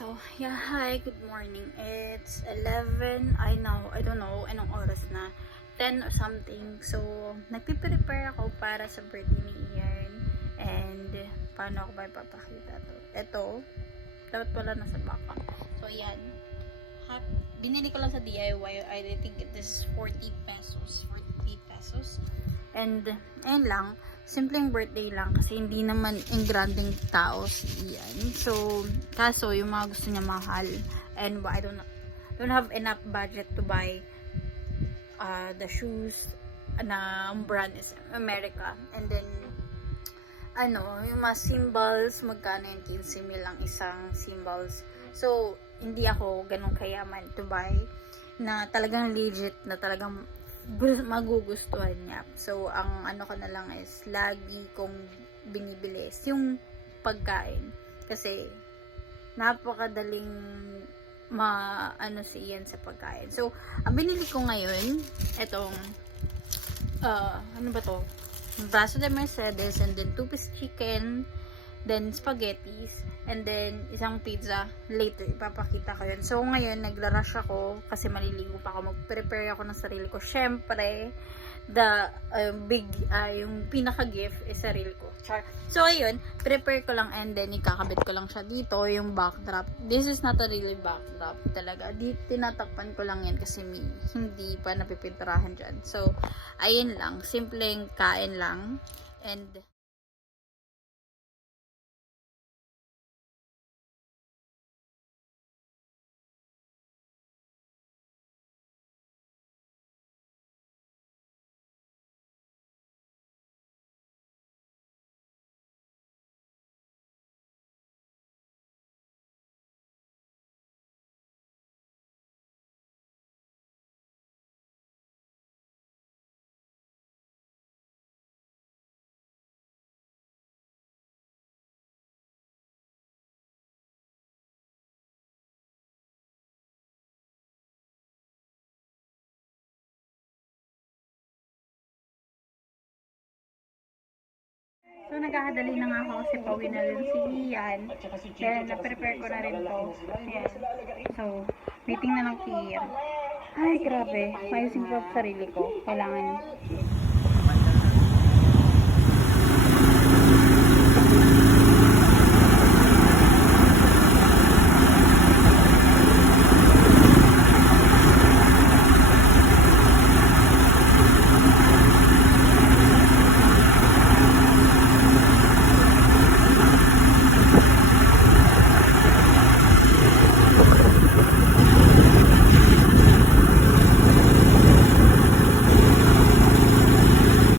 So, yeah, hi, good morning. It's 11, I don't know, anong oras na, 10 or something. So, nagpiprepare ako para sa birthday ni Ian. And, paano ako ba ipapakita to? Ito, dapat pala nasa baka. So, yan. Binili ko lang sa DIY. I think it is 40 pesos. 40 pesos. And, ayun lang. Simpleng birthday lang kasi hindi naman yung granding tao si Ian. So, kaso yung mga gusto niya mahal. And I don't have enough budget to buy the shoes na brand is America. And then, yung mga symbols, magkano yung 15 mil ang isang symbols. So, hindi ako ganun kayaman to buy na talagang legit, na talagang magugustuhan niya. So, ang ko na lang is lagi kong binibili is yung pagkain. Kasi, napakadaling si Ian sa pagkain. So, ang binili ko ngayon, etong ano ba to? Braso de Mercedes, and then 2-piece chicken, then spaghettis, and then isang pizza. Later, ipapakita ko yun. So, ngayon, nagla-rush ako kasi maliligo pa ako. Mag-prepare ako ng sarili ko. Syempre, yung pinaka-gift is sarili ko. Char. So, ayun, prepare ko lang, and then ikakabit ko lang siya dito, yung backdrop. This is not a really backdrop talaga. Tinatakpan ko lang yan kasi hindi pa napipinturahan dyan. So, ayun lang. Simpleng kain lang. And so, naghahadali na nga ako kasi pauwi na rin si Ian. Then, na-prepare ko na rin to. Ayan. So, waiting na lang si Ian. Ay, grabe. Mayusin ko sa sarili ko. Kailangan